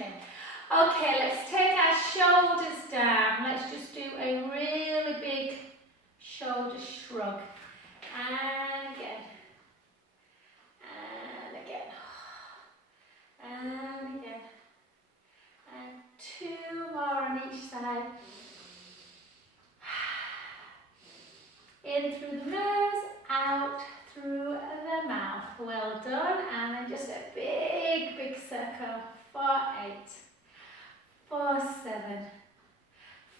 in. Okay, let's take our shoulders down. Let's just do a really big shoulder shrug. And again. And again. And again. And 2 more on each side. In through the nose, out through the mouth. Well done. And then just a big, big circle for 8, for 7,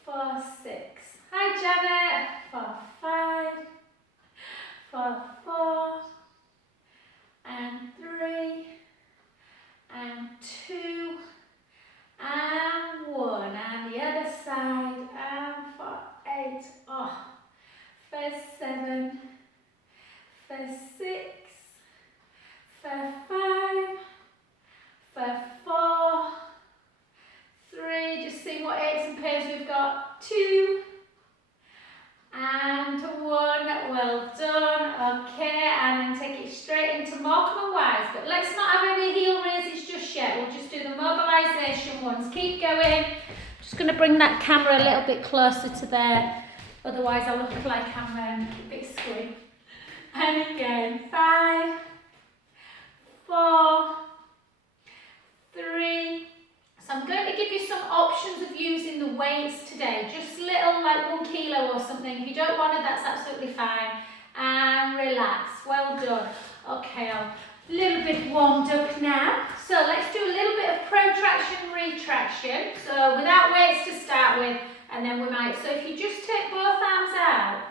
for 6. Hi Janet. For 5, for 4, and 3, and 2, and 1. And the other side, and for 8. Oh. For 7, for 6, for 5, for 4, 3, just see what aches and pains we've got, 2, and 1, well done, okay, and then take it straight into Morecambe and Wise, but let's not have any heel raises just yet, we'll just do the mobilisation ones, keep going, just going to bring that camera a little bit closer to there. Otherwise I look like I'm a bit squid. And again, 5, 4, 3. So I'm going to give you some options of using the weights today. Just little, like 1 kilo or something. If you don't want it, that's absolutely fine. And relax. Well done. Okay, I'm a little bit warmed up now. So let's do a little bit of protraction, retraction. So without weights to start with. And then we might, so if you just take both arms out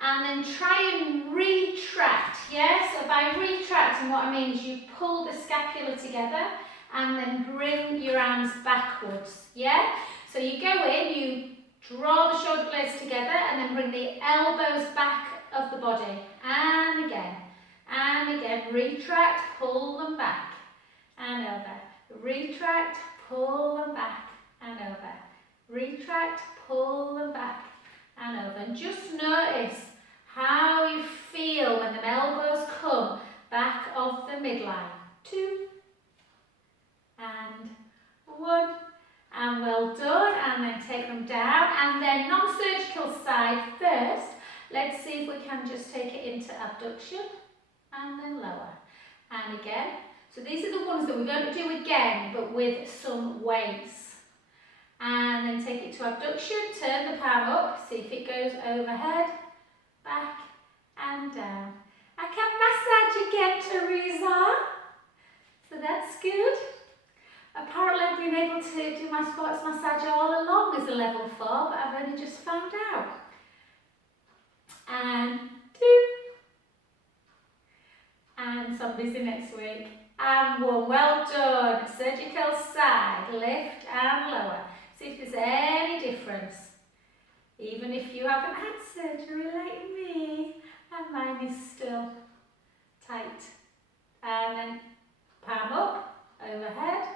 and then try and retract, yeah? So by retracting, what I mean is you pull the scapula together and then bring your arms backwards, yeah? So you go in, you draw the shoulder blades together and then bring the elbows back of the body. And again, retract, pull them back and over. Retract, pull them back and over. Retract, pull them back and over. And just notice how you feel when the elbows come back of the midline. 2 and 1. And well done. And then take them down. And then non-surgical side first. Let's see if we can just take it into abduction and then lower. And again. So these are the ones that we're going to do again, but with some weights. And then take it to abduction, turn the palm up, see if it goes overhead, back and down. I can massage again, Teresa. So that's good. Apparently I've been able to do my sports massage all along as a level 4, but I've only just found out. And 2. And so I'm busy next week. And 1, well done. Surgical side, lift and lower. See if there's any difference. Even if you haven't had surgery like me, and mine is still tight. And then palm up, overhead.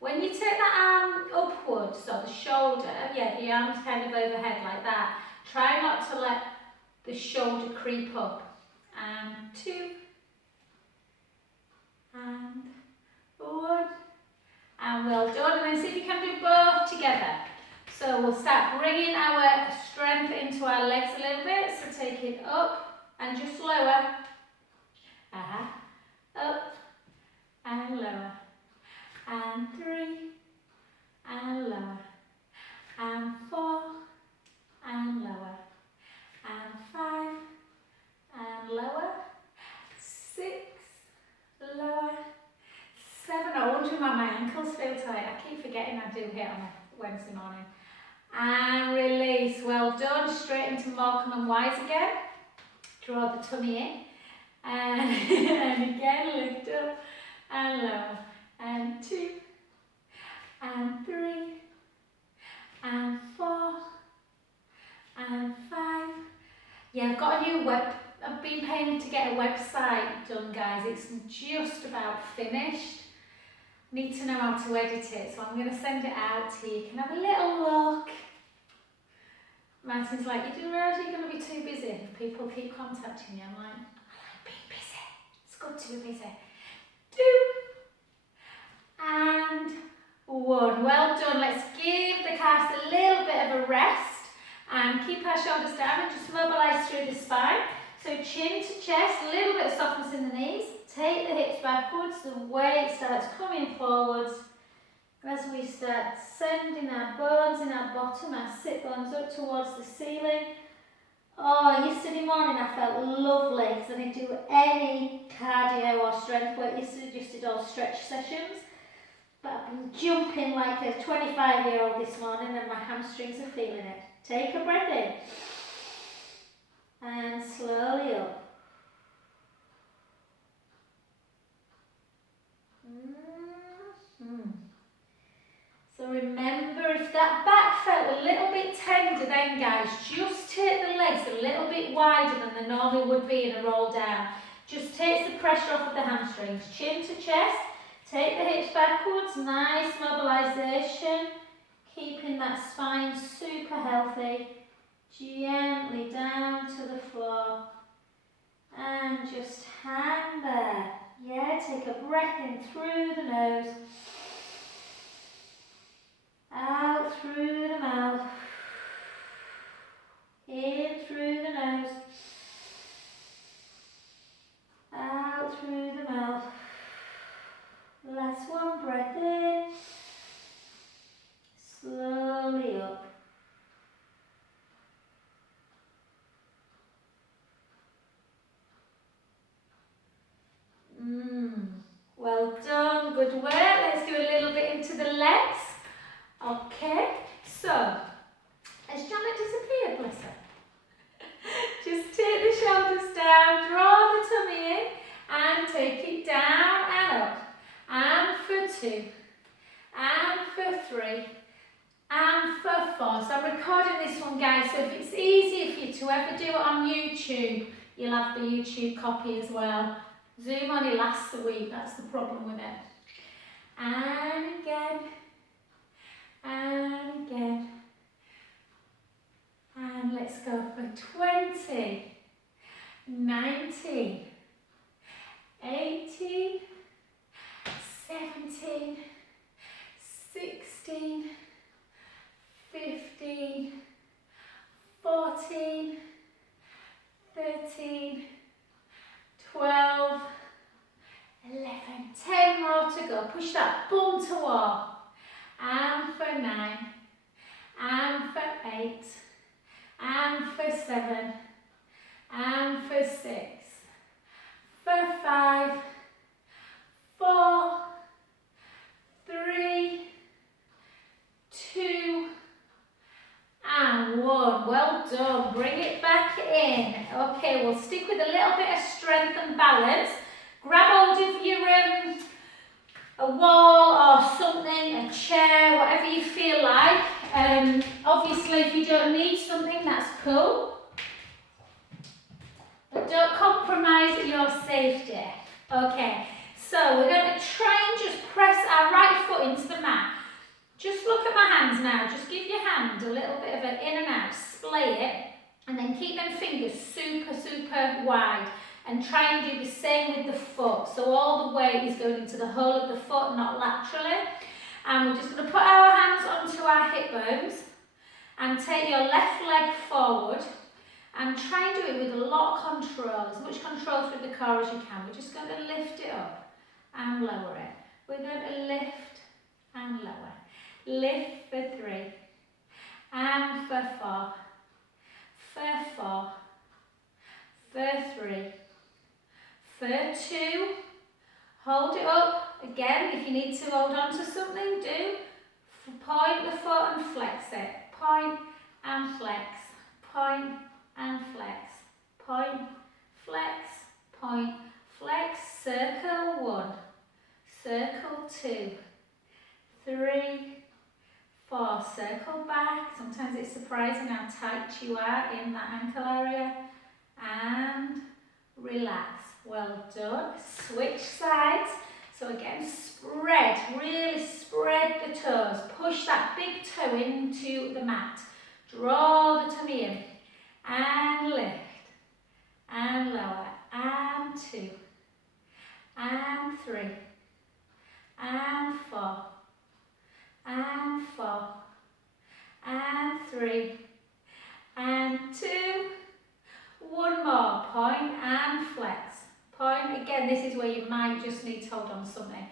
When you take that arm upwards, so the shoulder, yeah, the arm's kind of overhead like that. Try not to let the shoulder creep up. And 2. And 1. And well done. And then see if you can do both together. So we'll start bringing our strength into our legs a little bit. So take it up and just lower. Up and lower. And 3 and lower. And 4 and lower. And 5 and lower. 6, lower. 7, I wonder why my ankles feel tight. I keep forgetting I do here on a Wednesday morning. And release. Well done. Straight into Morecambe and Wise again. Draw the tummy in. And, and again, lift up and lower. And 2, and 3, and 4, and 5. Yeah, I've got a new I've been paying to get a website done, guys. It's just about finished. Need to know how to edit it, so I'm going to send it out to you. You can have a little look. Martin's like, you do realise you're going to be too busy if people keep contacting you? I'm like, I like being busy. It's good to be busy. 2, and 1. Well done. Let's give the calves a little bit of a rest and keep our shoulders down and just mobilise through the spine. So chin to chest, a little bit of softness in the knees. Take the hips backwards, the weight starts coming forwards. As we start sending our bones in our bottom, our sit bones up towards the ceiling. Oh, yesterday morning I felt lovely because I didn't do any cardio or strength work. Yesterday just did all stretch sessions. But I've been jumping like a 25-year-old this morning and my hamstrings are feeling it. Take a breath in. And slowly up. So remember, if that back felt a little bit tender then guys, just take the legs a little bit wider than they normally would be in a roll down. Just takes the pressure off of the hamstrings. Chin to chest, take the hips backwards, nice mobilisation. Keeping that spine super healthy. Gently down to the floor. And just hang there. Yeah, take a breath in through the nose. Out through the mouth. In through the nose. Out through the mouth. Last one, breath in. Slowly up. Well done, good work. Let's do a little bit into the legs. Okay, so, has Janet disappeared, bless her? Just take the shoulders down, draw the tummy in, and take it down and up. And for 2, and for 3, and for 4. So I'm recording this one, guys, so if it's easier for you to ever do it on YouTube, you'll have the YouTube copy as well. Zoom only lasts a week, that's the problem with it. And again. And again. And let's go for 20, 19, 18, 17, 16, 15, 14, 13, 12, 11, 10 more to go. Push that bum to wall. And for 9, and for 8, and for 7, and for 6, for 5, 4, 3, 2, and 1. Well done. Bring it back in. Okay, we'll stick with a little bit of strength and balance. Grab hold of your a wall or something, a chair, whatever you feel like. Obviously, if you don't need something, that's cool. But don't compromise your safety. Okay, so we're going to try and just press our right foot into the mat. Just look at my hands now. Just give your hand a little bit of an in and out, splay it, and then keep them fingers super, super wide. And try and do the same with the foot. So all the weight is going into the whole of the foot, not laterally. And we're just going to put our hands onto our hip bones and take your left leg forward and try and do it with a lot of control, as much control through the core as you can. We're just going to lift it up and lower it. We're going to lift and lower. Lift for 3 and for 4, for 4, for 3, for 2, hold it up. Again, if you need to hold on to something, do. Point the foot and flex it. Point and flex. Point and flex. Point, flex, point, flex. Circle 1, circle 2, 3, 4. Circle back. Sometimes it's surprising how tight you are in that ankle area. And relax. Well done. Switch sides. So again, spread, really spread the toes. Push that big toe into the mat. Draw the tummy in. And lift. And lower. And 2. And 3. And 4. this is where you might just need to hold on to something.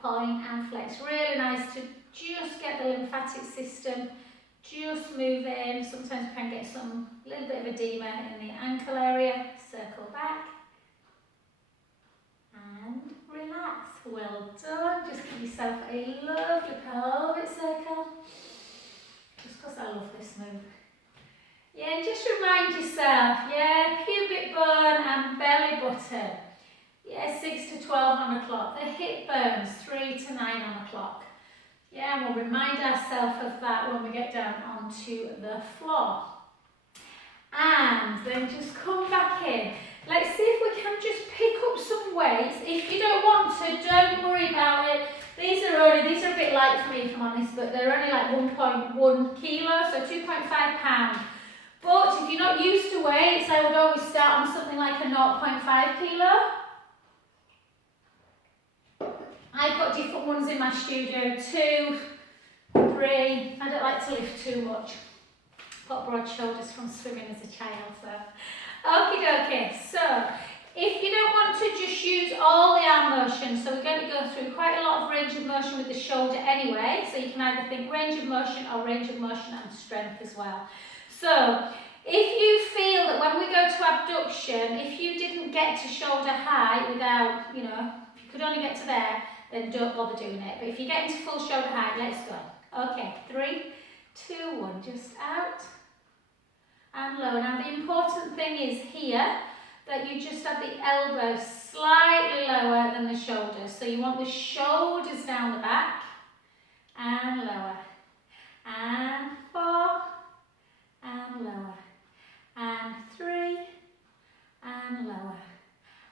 Point and flex. Really nice to just get the lymphatic system just moving. Sometimes we can get some little bit of edema in the ankle area. Circle back and relax. Well done. Just give yourself a lovely pelvic circle. Just because I love this move. Yeah, just remind yourself, yeah, pubic bone and belly button. Yeah, 6 to 12 on the clock. The hip bones, 3 to 9 on the clock. Yeah, and we'll remind ourselves of that when we get down onto the floor. And then just come back in. Let's see if we can just pick up some weights. If you don't want to, don't worry about it. These are a bit light for me if I'm honest, but they're only like 1.1 kilo, so 2.5 pounds. But if you're not used to weights, I would always start on something like a 0.5 kilo. I've got different ones in my studio, 2, 3. I don't like to lift too much. Got broad shoulders from swimming as a child, so. Okie dokie, so if you don't want to just use all the arm motion, so we're going to go through quite a lot of range of motion with the shoulder anyway, so you can either think range of motion or range of motion and strength as well. So if you feel that when we go to abduction, if you didn't get to shoulder height without, if you could only get to there, then don't bother doing it. But if you get into full shoulder height, let's go. Okay, 3, 2, 1, just out and low. Now the important thing is here that you just have the elbow slightly lower than the shoulders. So you want the shoulders down the back and lower. And 4 and lower. And 3 and lower.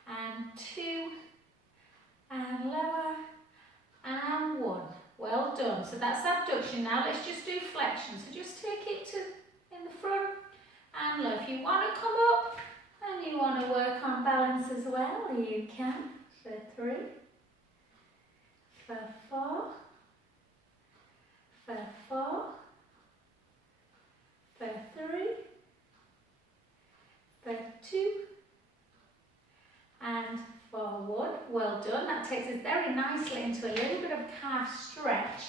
And 2 and lower. And 1. Well done. So that's abduction. Now let's just do flexion. So just take it to in the front and low. If you want to come up and you want to work on balance as well, you can. For 3, for 4, for 4, for 3, for 2, and for 1. Well done. That takes us very nicely into a little bit of calf stretch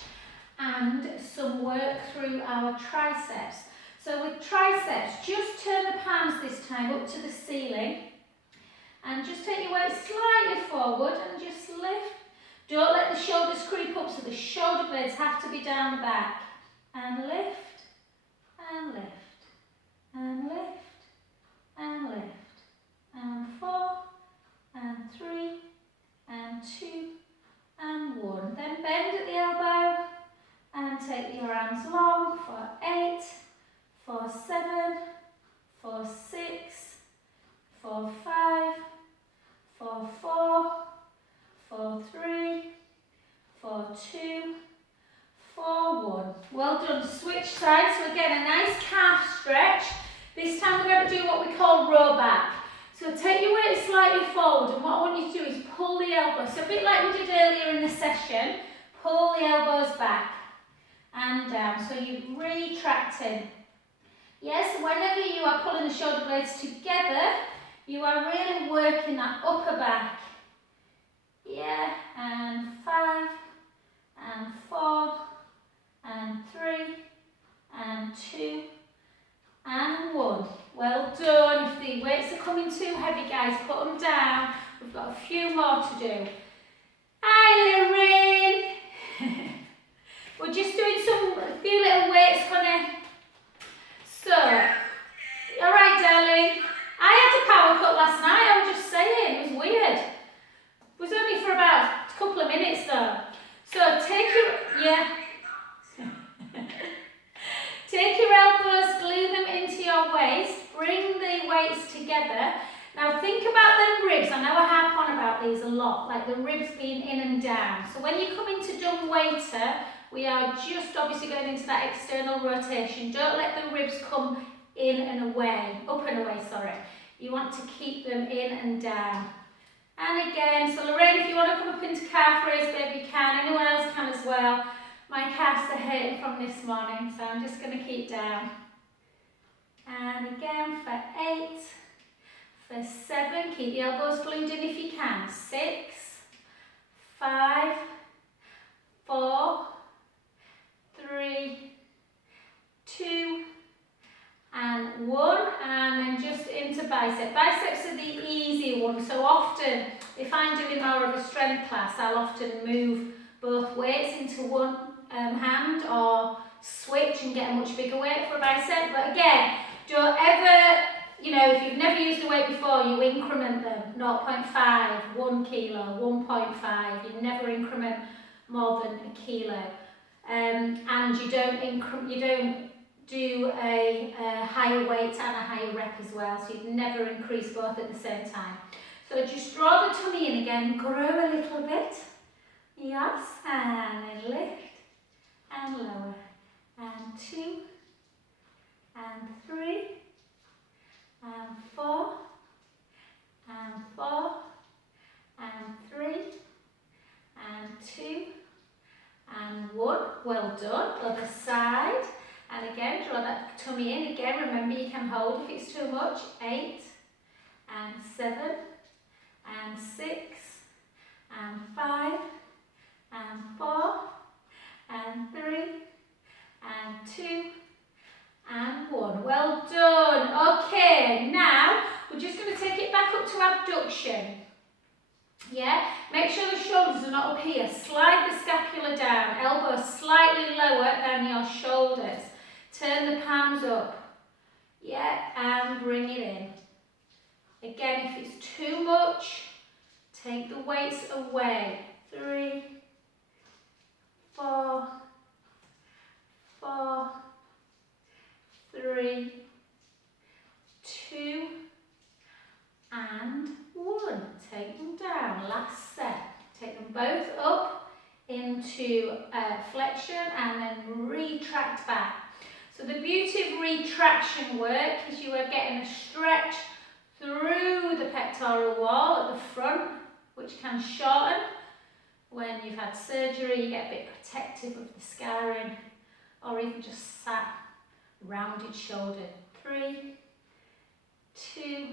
and some work through our triceps. So with triceps, just turn the palms this time up to the ceiling and just take your weight slightly forward and just lift. Don't let the shoulders creep up, so the shoulder blades have to be down the back. And lift, and lift, and lift, and lift, and 4, and 3, and 2, and 1. Then bend at the elbow and take your arms long for 8, for 7, for 6, for 5, for 4, for 3, for 2, for 1. Well done. Switch sides. So again, a nice calf stretch. This time we're going to do what we call row back. So take your weight slightly forward, and what I want you to do is pull the elbows. So a bit like we did earlier in the session, pull the elbows back and down. So you're retracting. Yes, whenever you are pulling the shoulder blades together, you are really working that upper back. Yeah, and 5, and 4, and 3, and 2, and 1. Well done. If the weights are coming too heavy, guys, put them down. We've got a few more to do. Hi, Lorraine. We're just doing a few little weights, honey. So, all right, darling. I had a power cut last night. I was just saying, it was weird. It was only for about a couple of minutes, though. So take your elbows, glue them into your waist, bring the weights together. Now think about them ribs. I know I harp on about these a lot, like the ribs being in and down. So when you come into dumb waiter, we are just obviously going into that external rotation. Don't let the ribs come in and away, up and away, sorry. You want to keep them in and down. And again, so Lorraine, if you want to come up into calf raise, baby, you can. Anyone else can as well. My calves are hurting from this morning, so I'm just going to keep down. And again for 8, for 7, keep the elbows glued in if you can. 6, 5, 4, 3, 2, and 1, and then just into bicep. Biceps are the easy one, so often if I'm doing more of a strength class, I'll often move both weights into one hand or switch and get a much bigger weight for a bicep. But again, don't ever, if you've never used a weight before, you increment them 0.5, 1 kilo, 1.5. You never increment more than a kilo, and you don't do a higher weight and a higher rep as well, so you'd never increase both at the same time. So just draw the tummy in again, grow a little bit, yes, and then lift and lower, and 2, and 3, and 4, and 4, and 3, and 2, and 1. Well done. Other side. And again, draw that tummy in. Again, remember you can hold if it's too much. 8, and 7, and 6, and 5, and 4, and 3, and 2, and 1. Well done. Okay, now we're just going to take it back up to abduction. Yeah, make sure the shoulders are not up here. Slide the scapula down, elbows slightly lower than your shoulders. Turn the palms up. Yeah, and bring it in. Again, if it's too much, take the weights away. 3, 4, 4, 3, 2, and 1. Take them down. Last set. Take them both up into flexion and then retract back. So the beauty of retraction work is you are getting a stretch through the pectoral wall at the front, which can shorten. When you've had surgery, you get a bit protective of the scarring, or even just sat rounded shoulder. 3, 2,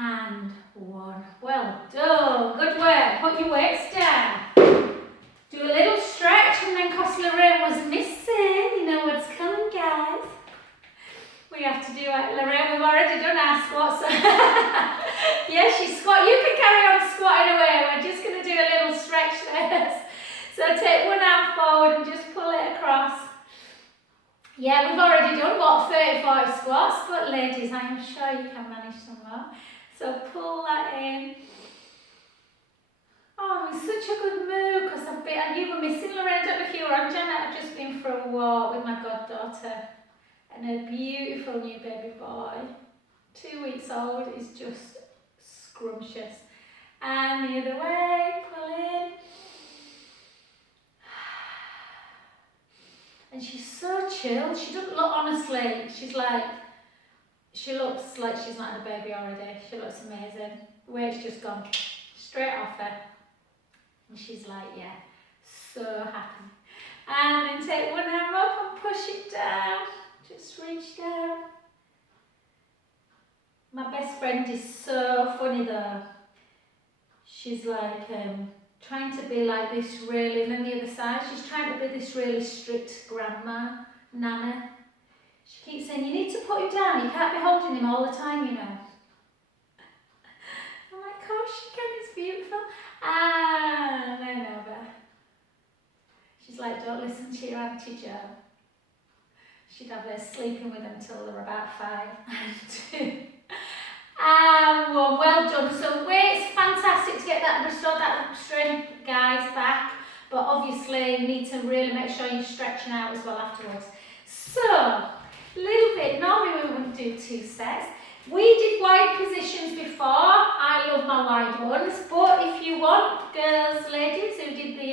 and 1. Well done. Good work. Put your weights down. Do a little stretch, and then because Lorraine was missing, you know what's coming, guys. We have to do it. Lorraine, we've already done our squats. Yeah, she's squat. You can carry on squatting away. We're just going to do a little stretch first. So take one arm forward and just pull it across. Yeah, we've already done, 30-40 squats, but ladies, I am sure you can manage some more. So pull that in. Oh, I'm in such a good mood because you were missing, Lorraine. I don't know if you were on, Janet. I've just been for a walk with my goddaughter and her beautiful new baby boy. 2 weeks old, is just scrumptious. And the other way, pull in. And she's so chilled. She doesn't look, honestly, she looks like she's not had a baby already. She looks amazing. The weight's just gone straight off her. And she's like, yeah, so happy. And then take one arm up and push it down. Just reach down. My best friend is so funny though. She's like trying to be like this really, and then the other side, she's trying to be this really strict grandma, nana. She keeps saying, you need to put him down, you can't be holding him all the time, you know. I'm like, of course she can, it's beautiful. And then over. She's like, don't listen to your Auntie Jo. She'd have her sleeping with them till they were about 5 and 2. And 1, well done. So weights, fantastic to get that, restore that strength, guys, back. But obviously you need to really make sure you're stretching out as well afterwards. So, a little bit, normally we wouldn't do 2 sets. We did wide positions before. I love my wide ones, but if you want, girls, ladies who did the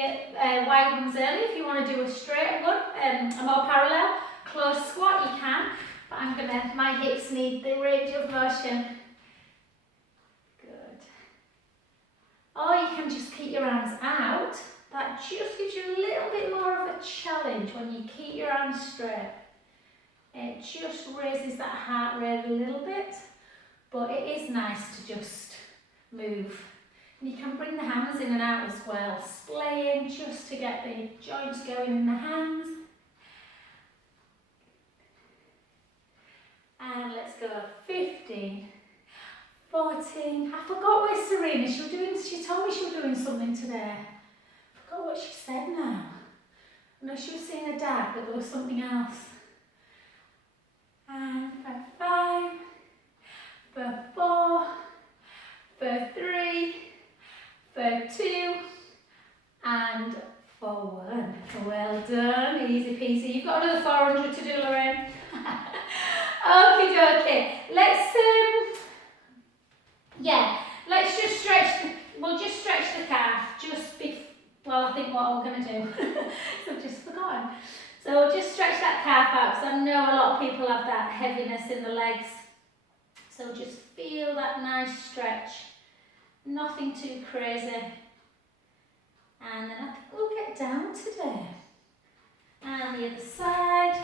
wide ones earlier, if you want to do a straight one, a more parallel, close squat, you can. But my hips need the range of motion. Good. Or you can just keep your arms out. That just gives you a little bit more of a challenge when you keep your arms straight. It just raises that heart rate a little bit, but it is nice to just move. And you can bring the hands in and out as well, splaying just to get the joints going in the hands. And let's go 15, 14. I forgot where Serena, she told me she was doing something today. I forgot what she said now. I know she was seeing her dad, but there was something else. And for 5, for 4, for 3, for 2, and for 1. Well done, easy peasy. You've got another 400 to do, Lorraine. Okay, let's just stretch we'll just stretch the calf, I think what we're going to do. So I've just forgotten. So we'll just stretch that calf out, because I know a lot of people have that heaviness in the legs. So just feel that nice stretch, nothing too crazy. And then I think we'll get down today. And the other side.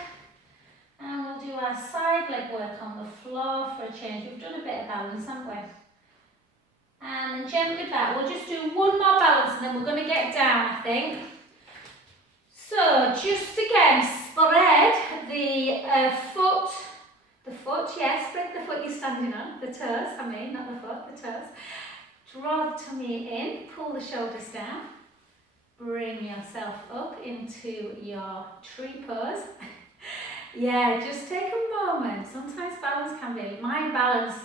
And we'll do our side leg work on the floor for a change. We've done a bit of balance, haven't we? And then gently back. We'll just do one more balance and then we're going to get down, I think. So just again, spread the foot. The foot, yes, spread the foot you're standing on. The toes, I mean, not the foot, the toes. Draw the tummy in, pull the shoulders down. Bring yourself up into your tree pose. Yeah, just take a moment. Sometimes balance can be, my balance,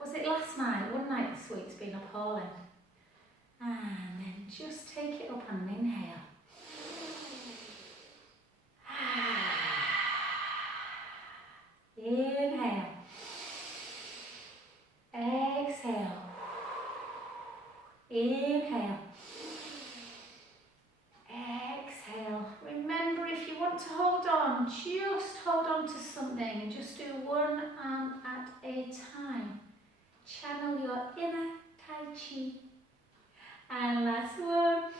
was it last night? One night this week's been appalling. And then just take it up and inhale. Inhale. Exhale. Inhale. Exhale. Remember, if you want to hold on, just hold on to something and just do one arm at a time. Channel your inner Tai Chi. And last one.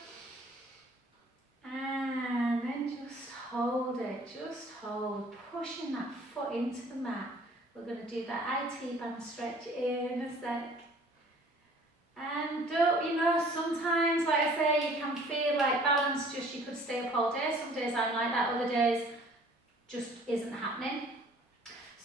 And then just hold it. Just hold. Pushing that foot into the mat. We're going to do that IT band stretch in a sec. And sometimes, like I say, you can feel like balance, just you could stay up all day. Some days I'm like that, other days just isn't happening.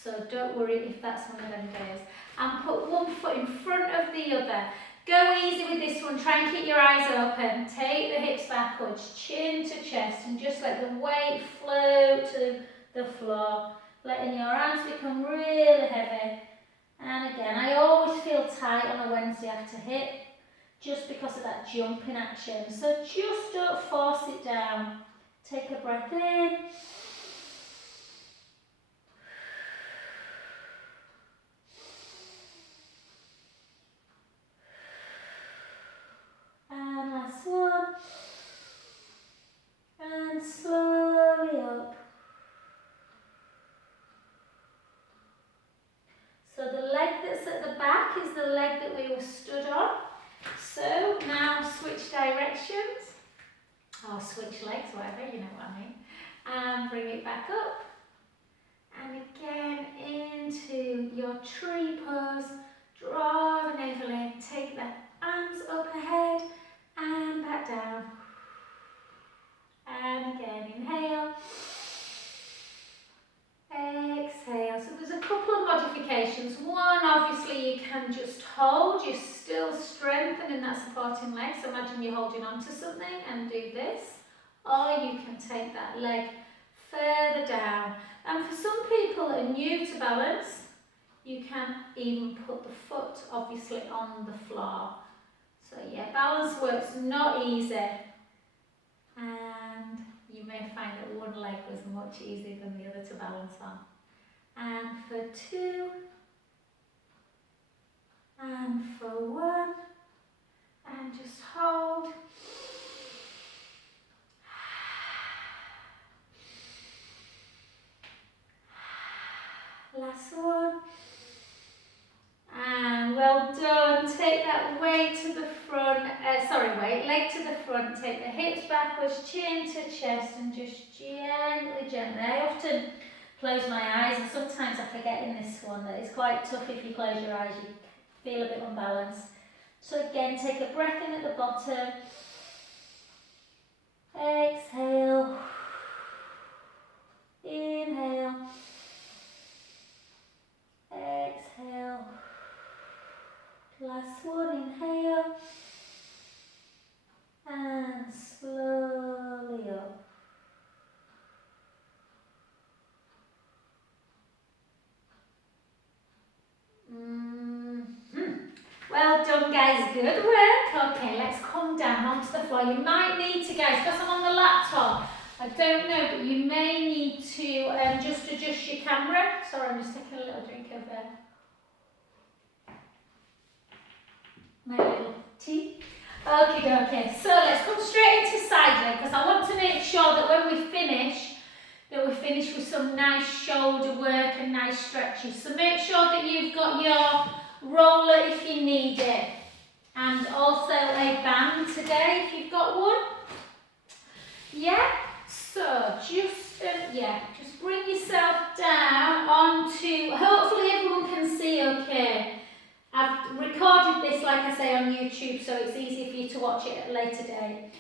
So don't worry if that's one of them days. And put one foot in front of the other. Go easy with this one, try and keep your eyes open. Take the hips backwards, chin to chest, and just let the weight float to the floor. Letting your arms become really heavy. And again, I always feel tight on a Wednesday after hip, just because of that jumping action. So just don't force it down. Take a breath in. And last one. And slowly up. So the leg that's at the back is the leg that we were stood on. So now switch directions, or switch legs, whatever, you know what I mean. And bring it back up. And again into your tree pose. Draw the navel in, take the arms up ahead and back down. And again, inhale. Exhale. So there's a couple of modifications. One, obviously you can just hold, you're still strengthening that supporting leg. So imagine you're holding on to something and do this. Or you can take that leg further down. And for some people that are new to balance, you can even put the foot obviously on the floor. So yeah, balance work's not easy. And you may find that one leg was much easier than the other to balance on. And for 2, and for 1, and just hold. Last one. And well done. Take that weight to the front, leg to the front. Take the hips backwards, chin to chest, and just gently. I often close my eyes, and sometimes I forget in this one that it's quite tough if you close your eyes, you feel a bit unbalanced. So again, take a breath in at the bottom, exhale, inhale, exhale, last one, inhale, and slowly up. Well done, guys, good work. Okay, let's come down onto the floor. You might need to, guys, because I'm on the laptop, I don't know, but you may need to just adjust your camera. Sorry, I'm just taking a little drink of my little tea. Okay, so let's come straight into side leg, because I want to make sure that when we finish, with some nice shoulder work and nice stretches. So make sure that you've got your roller if you need it, and also a band today if you've got one. Yeah, so just bring yourself down onto, hopefully everyone can see okay. I've recorded this, like I say, on YouTube, so it's easy for you to watch it at a later date.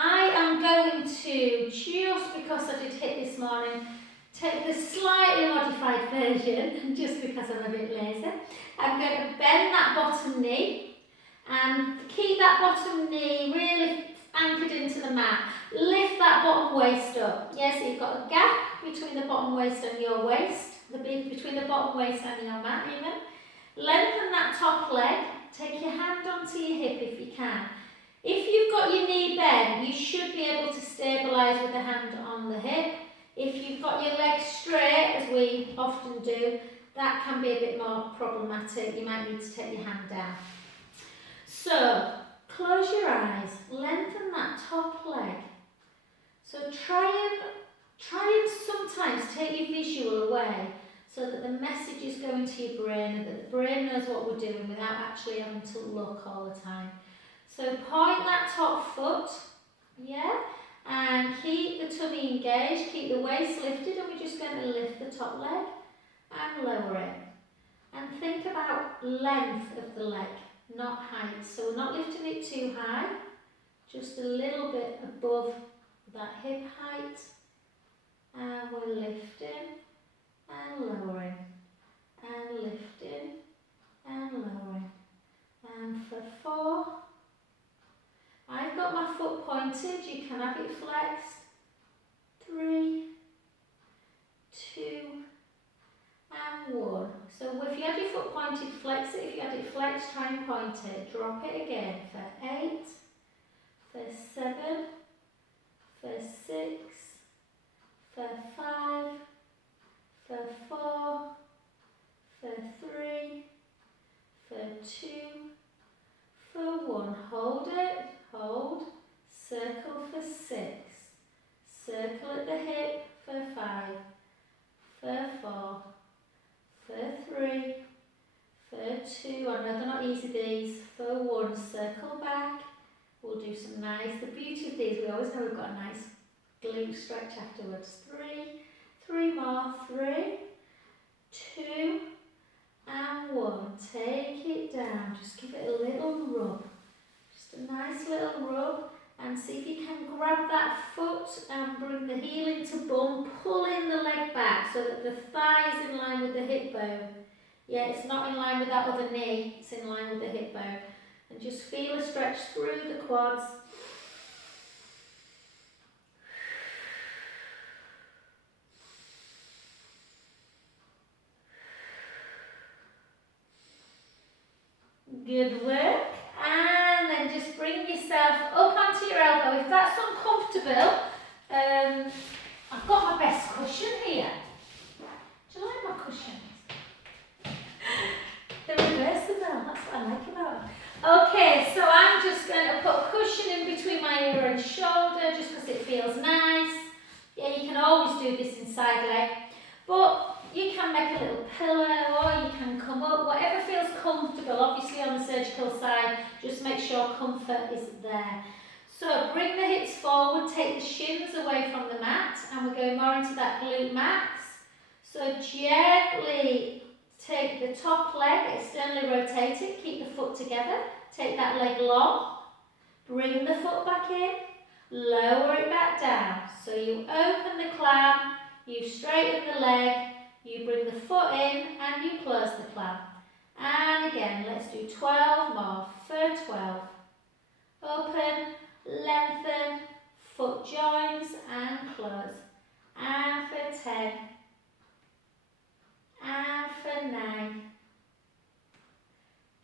I am going to, just because I did hit this morning, take the slightly modified version, just because I'm a bit lazy. I'm going to bend that bottom knee and keep that bottom knee really anchored into the mat. Lift that bottom waist up. Yes, you've got a gap between the bottom waist and your waist, between the bottom waist and your mat even. Lengthen that top leg. Take your hand onto your hip if you can. If you've got your knee bent, you should be able to stabilise with the hand on the hip. If you've got your legs straight, as we often do, that can be a bit more problematic. You might need to take your hand down. So, close your eyes, lengthen that top leg. So try and sometimes take your visual away so that the message is going to your brain and that the brain knows what we're doing without actually having to look all the time. So point that top foot, yeah, and keep the tummy engaged, keep the waist lifted, and we're just going to lift the top leg and lower it. And think about length of the leg, not height. So we're not lifting it too high, just a little bit above that hip height. And we're lifting and lowering, and lifting and lowering. And for 4, I've got my foot pointed, you can have it flexed. 3, 2, and 1. So if you had your foot pointed, flex it. If you had it flexed, try and point it. Drop it again for 8, for 7, for 6, for 5, for 4, for 3, for 2, for 1. Hold it, hold. Circle for 6. Circle at the hip for 5, for 4, for 3, for 2. I know they're not easy these. For 1. Circle back. We'll do some nice. The beauty of these, we always know we've got a nice glute stretch afterwards. 3 more. 3, 2, and 1. Take it down. Just give it a little rub. Just a nice little rub. And see if you can grab that foot and bring the heel into bum, pulling the leg back so that the thigh is in line with the hip bone. Yeah, it's not in line with that other knee, it's in line with the hip bone. And just feel a stretch through the quads. Good work. And then just bring yourself up onto your elbow. If that's uncomfortable, I've got my best cushion here. Do you like my cushions? They're reversible, that's what I like about them. Okay, so I'm just going to put a cushion in between my ear and shoulder just because it feels nice. Yeah, you can always do this in side leg, but you can make a little pillow or you can come up, whatever feels comfortable. Obviously on the surgical side, just make sure comfort is there. So bring the hips forward, take the shins away from the mat, and we're going more into that glute max. So gently take the top leg, externally rotate it, keep the foot together, take that leg long, bring the foot back in, lower it back down. So you open the clam, you straighten the leg, you bring the foot in and you close the clam. And again, let's do 12 more for 12. Open, lengthen, foot joins and close. And for 10. And for 9.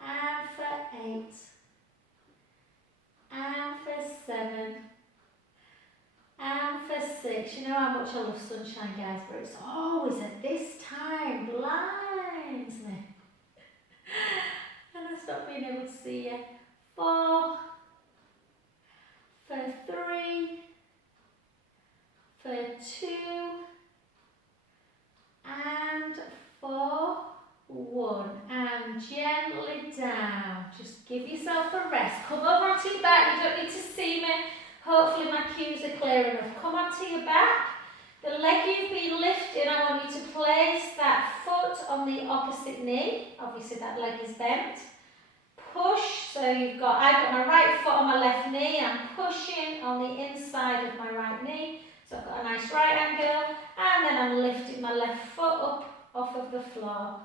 And for 8. And for 7. And for 6. You know how much I love sunshine, guys, but it's always at this time blinds me. And I stop being able to see you. 4. For 3. For 2. And for 1. And gently down. Just give yourself a rest. Come over onto your back. You don't need to see me. Hopefully my cues are clear enough. Come onto your back. The leg you've been lifting, I want you to place that foot on the opposite knee. Obviously that leg is bent. Push, so I've got my right foot on my left knee. I'm pushing on the inside of my right knee. So I've got a nice right angle. And then I'm lifting my left foot up off of the floor.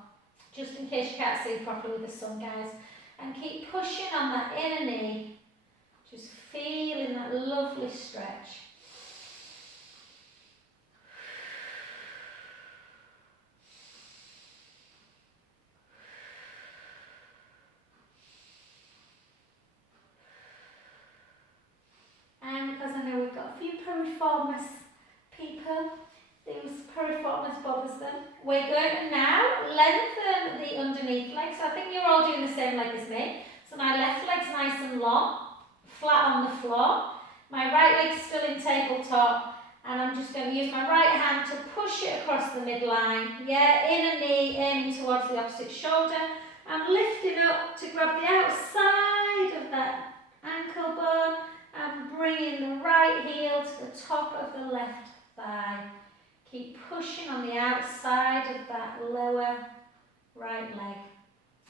Just in case you can't see properly with the sun, guys. And keep pushing on that inner knee. Just feeling that lovely stretch. And because I know we've got a few piriformis people, these piriformis bothers them. We're going to now lengthen the underneath leg. So I think you're all doing the same leg as me. So my left leg's nice and long, flat on the floor. My right leg's still in tabletop. And I'm just going to use my right hand to push it across the midline. Yeah, inner knee aiming towards the opposite shoulder. I'm lifting up to grab the outside of that ankle bone. And bringing the right heel to the top of the left thigh. Keep pushing on the outside of that lower right leg.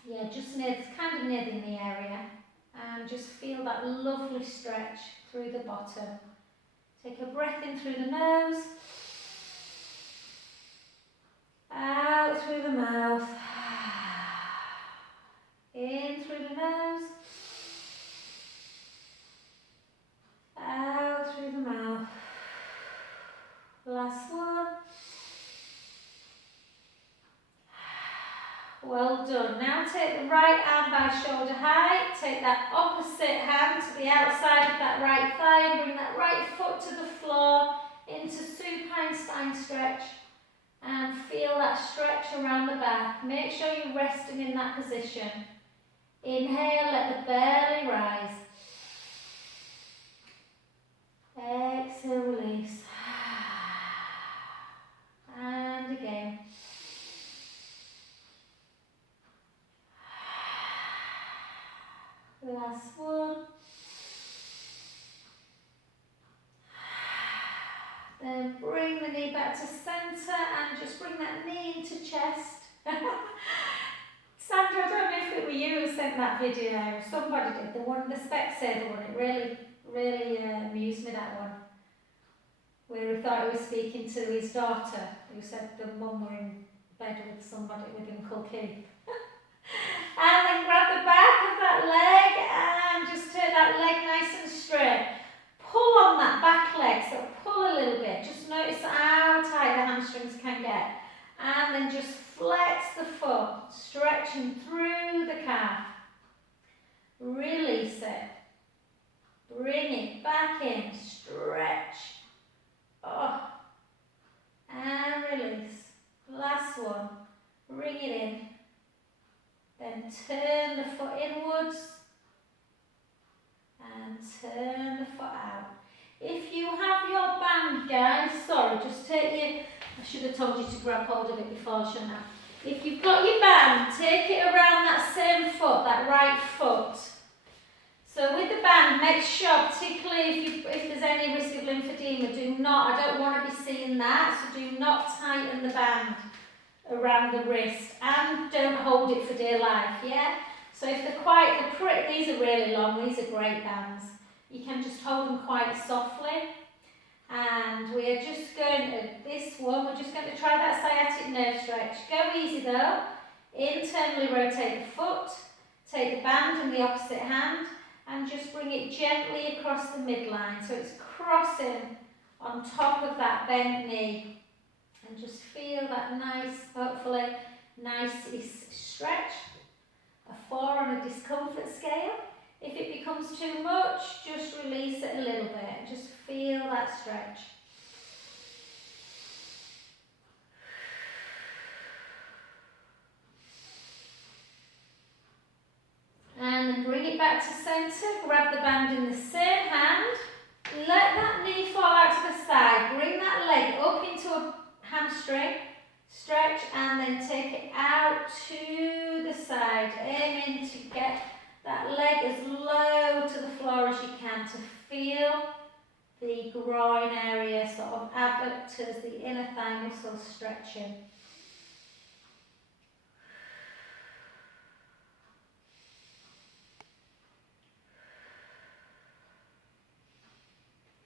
Yeah, just kind of near the knee area. And just feel that lovely stretch through the bottom. Take a breath in through the nose. Out through the mouth. In through the nose. Out through the mouth. Last one. Well done. Now take the right arm by shoulder height. Take that opposite hand to the outside of that right thigh and bring that right foot to the floor into supine spine stretch. And feel that stretch around the back. Make sure you're resting in that position. Inhale, let the belly rise. Exhale, release. And again. Last one. Then bring the knee back to centre and just bring that knee into chest. Sandra, I don't know if it were you who sent that video. Somebody did. The Specsavers one. It really amused me, that one. Where he thought he was speaking to his daughter, who said the mum were in bed with somebody, with Uncle Keith. And then grab the back of that leg and just turn that leg nice and straight. Pull on that back leg, so pull a little bit. Just notice how tight the hamstrings can get. And then just flex the foot, stretching through the calf. Release it. Bring it back in, stretch. Oh. And release. Last one. Bring it in. Then turn the foot inwards. And turn the foot out. If you have your band, guys, sorry, just take your, I should have told you to grab hold of it before, shouldn't I? If you've got your band, take it around that same foot, that right foot. So with the band, make sure, particularly if there's any risk of lymphedema, I don't want to be seeing that, so do not tighten the band. around the wrist, and don't hold it for dear life, yeah? So if they're pretty, these are really long, these are great bands. You can just hold them quite softly. And we are just going to, this one, we're just going to try that sciatic nerve stretch. Go easy though. Internally rotate the foot, take the band in the opposite hand, and just bring it gently across the midline. So it's crossing on top of that bent knee. And just feel that nice, hopefully, nice stretch. A 4 on a discomfort scale. If it becomes too much, just release it a little bit. Just feel that stretch. And then bring it back to centre. Grab the band in the same hand. Let that knee fall out to the side. Bring that leg up into a hamstring. Stretch and then take it out to the side. Aiming to get that leg as low to the floor as you can to feel the groin area, sort of abductors, the inner thigh muscles stretching.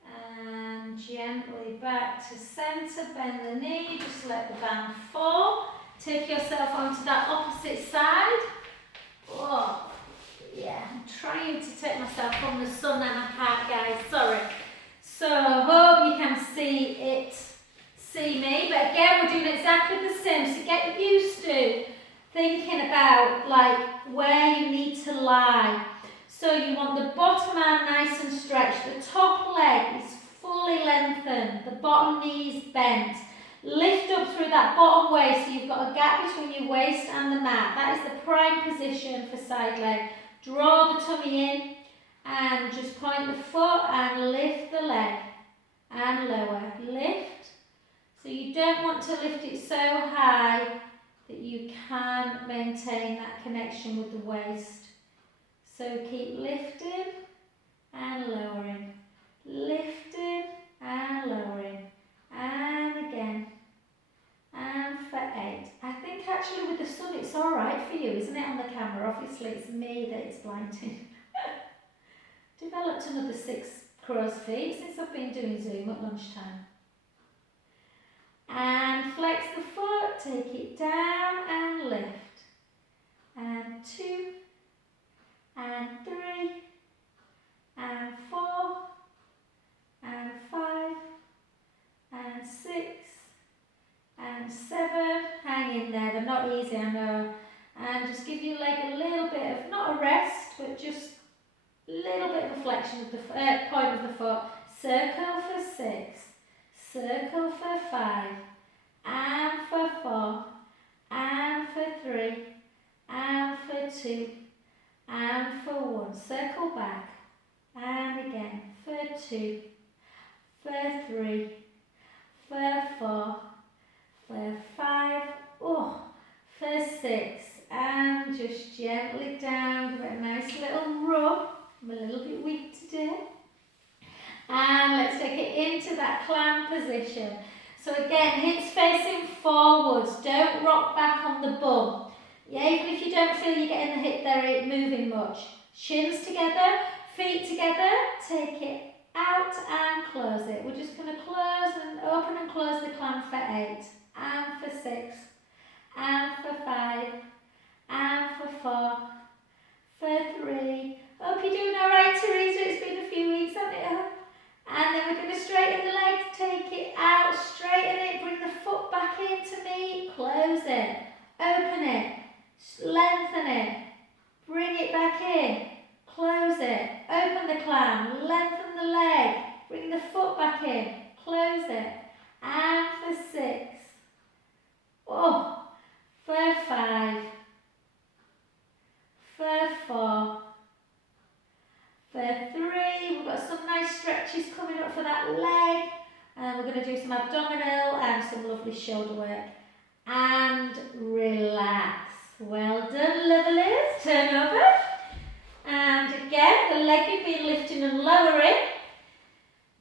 And gently back to centre, bend the knee, just let the band fall. Take yourself onto that opposite side. Oh. Yeah, I'm trying to take myself from the sun and I can't, guys, sorry. So hope you can see me, but again we're doing exactly the same, so get used to thinking about like where you need to lie. So you want the bottom arm nice and stretched, the top leg is fully lengthened, the bottom knee is bent. Lift up through that bottom waist so you've got a gap between your waist and the mat. That is the prime position for side leg. Draw the tummy in and just point the foot and lift the leg and lower. Lift. So you don't want to lift it so high that you can't maintain that connection with the waist. So keep lifting and lowering. Lifting and lowering. And again. And for 8. I think actually with the sun it's alright for you, isn't it, on the camera? Obviously it's me that it's blinding. Developed another 6 crow's feet since I've been doing Zoom at lunchtime. And flex the foot, take it down and lift. And 2, and 3, and 4, and 5, and 6, and 7, hang in there, they're not easy I know, and just give your leg a little bit of, not a rest, but just a little bit of a flexion of the point of the foot. Circle for 6, circle for 5, and for 4, and for 3, and for 2, and for 1, circle back, and again, for 2, for 3, for 4, for 5, oh, for 6, and just gently down, give it a nice little rub. I'm a little bit weak today. And let's take it into that clam position. So again, hips facing forwards, don't rock back on the bum. Yeah, even if you don't feel you're getting the hip there moving much. Shins together, feet together, take it out and close it. We're just going to close and open and close the clam for 8, and for 6, and for 5, and for 4, for 3. Hope you're doing alright, Teresa, it's been a few weeks, hasn't it? And then we're going to straighten the legs, take it out, straighten it, bring the foot back into me, close it, open it, lengthen it, bring it back in, close it, open the clam, lengthen the leg, bring the foot back in, close it, and for 6, oh, for 5, for 4, for 3, we've got some nice stretches coming up for that leg, and we're going to do some abdominal and some lovely shoulder work, and relax. Well done, lovelies. Turn over, and again the leg you've been lifting and lowering,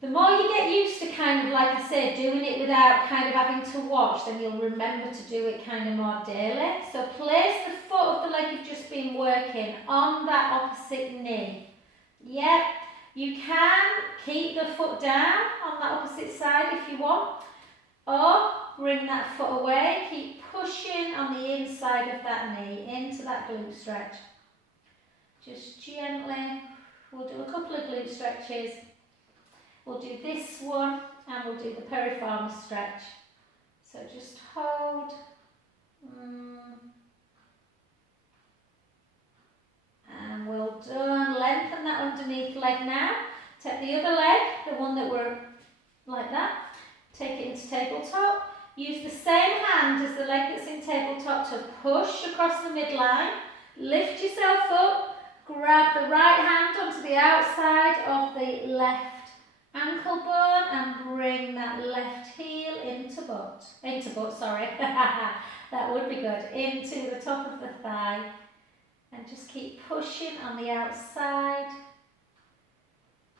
The more you get used to kind of, like I said, doing it without kind of having to watch, then you'll remember to do it kind of more daily. So place the foot of the leg you've just been working on that opposite knee. Yep, you can keep the foot down on that opposite side if you want, or bring that foot away, keep pushing on the inside of that knee into that glute stretch. Just gently, we'll do a couple of glute stretches. We'll do this one and we'll do the piriformis stretch. So just hold. And well done. Lengthen that underneath leg now. Take the other leg, the one that we're like that. Take it into tabletop. Use the same hand as the leg that's in tabletop to push across the midline. Lift yourself up. Grab the right hand onto the outside of the left ankle bone and bring that left heel into butt, sorry, that would be good, into the top of the thigh, and just keep pushing on the outside.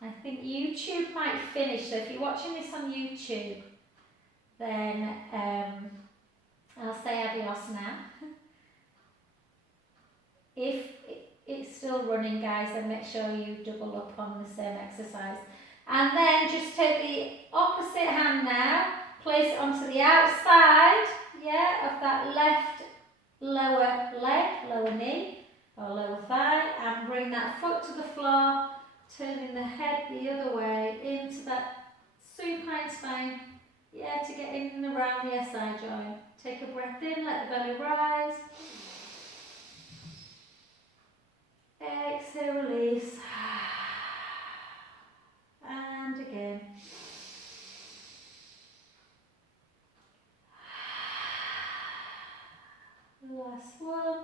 I think YouTube might finish, so if you're watching this on YouTube, then I'll say adios now. If it's still running, guys, then make sure you double up on the same exercise. And then just take the opposite hand now, place it onto the outside, of that left lower leg, lower knee or lower thigh, and bring that foot to the floor, turning the head the other way into that supine spine, to get in and around the SI joint. Take a breath in, let the belly rise. Exhale, release. And again. Last one.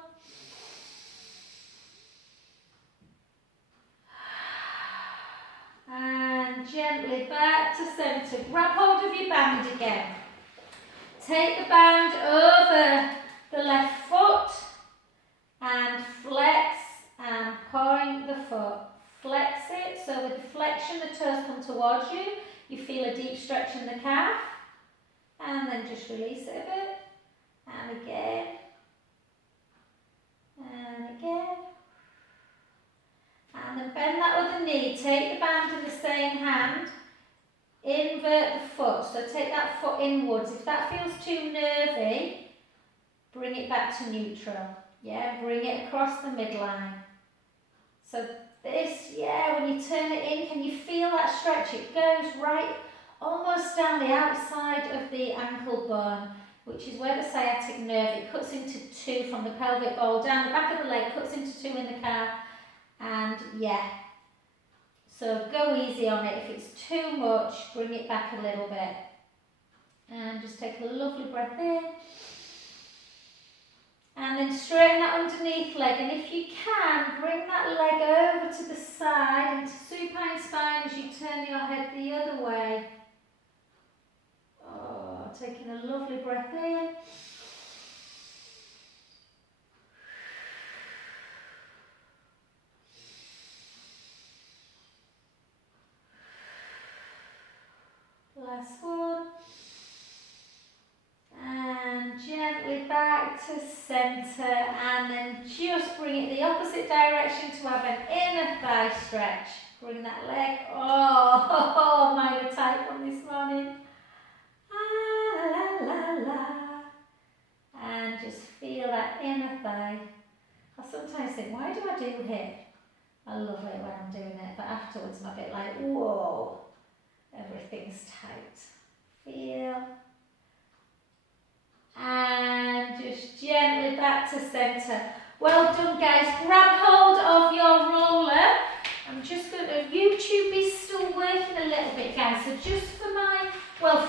And gently back to centre. Grab hold of your band again. Take the band over the left foot and flex and point the foot. Flex it, so with the flexion the toes come towards you. You feel a deep stretch in the calf. And then just release it a bit. And again. And again. And then bend that other knee. Take the band in the same hand. Invert the foot. So take that foot inwards. If that feels too nervy, bring it back to neutral. Bring it across the midline. So this, when you turn it in, can you feel that stretch? It goes right almost down the outside of the ankle bone, which is where the sciatic nerve, it cuts into two from the pelvic bowl, down the back of the leg, cuts into two in the calf, and so go easy on it. If it's too much, bring it back a little bit. And just take a lovely breath in. And then straighten that underneath leg, and if you can, bring that leg over to the side into supine spine as you turn your head the other way. Taking a lovely breath in. Last one. And gently back to centre, and then just bring it the opposite direction to have an inner thigh stretch. Bring that leg, mine are tight from this morning. La, la, la. And just feel that inner thigh. I sometimes think, why do I do hip? I love it when I'm doing it, but afterwards I'm a bit like, whoa, everything's tight. Feel. And just gently back to centre. Well done, guys. Grab hold of your roller. I'm just going to, YouTube is still working a little bit, guys, so just for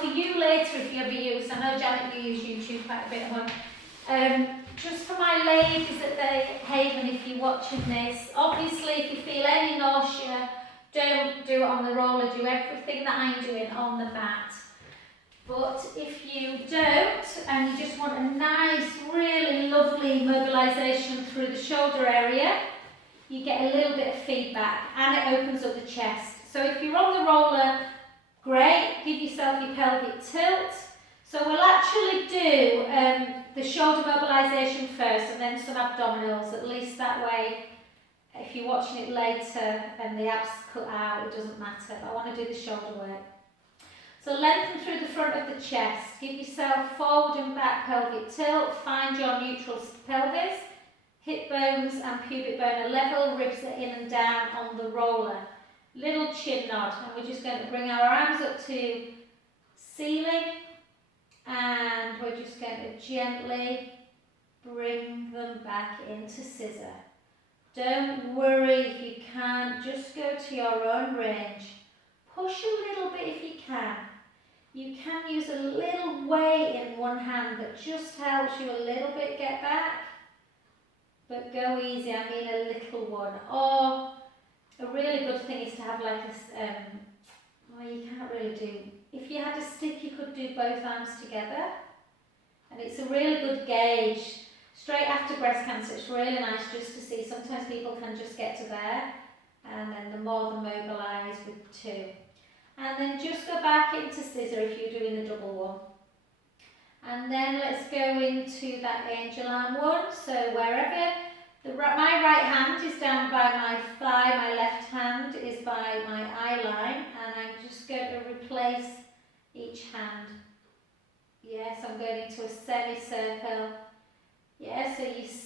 for you later if you ever use, I know Janet, you use YouTube quite a bit at home. Just for my ladies at the Haven, if you're watching this, obviously if you feel any nausea, don't do it on the roller, do everything that I'm doing on the mat. But if you don't, and you just want a nice, really lovely mobilisation through the shoulder area, you get a little bit of feedback and it opens up the chest. So if you're on the roller, Great, give yourself your pelvic tilt. So we'll actually do the shoulder mobilisation first and then some abdominals, at least that way if you're watching it later and the abs cut out, it doesn't matter. I want to do the shoulder work. So lengthen through the front of the chest. Give yourself forward and back pelvic tilt. Find your neutral pelvis. Hip bones and pubic bone are level. Ribs are in and down on the roller. Little chin nod. And we're just going to bring our arms up to ceiling. And we're just going to gently bring them back into scissor. Don't worry if you can't. Just go to your own range. Push a little bit if you can. You can use a little weight in one hand that just helps you a little bit get back. But go easy, I mean a little one. Or a really good thing is to have like a, well, you can't really do, if you had a stick you could do both arms together. And it's a really good gauge. Straight after breast cancer, it's really nice just to see. Sometimes people can just get to there, and then the more they mobilise with two. And then just go back into scissor if you're doing the double one. And then let's go into that angel arm one. So wherever, my right hand is down by my thigh, my left hand is by my eye line, and I'm just going to replace each hand. Yes, I'm going into a semicircle. Yeah, so you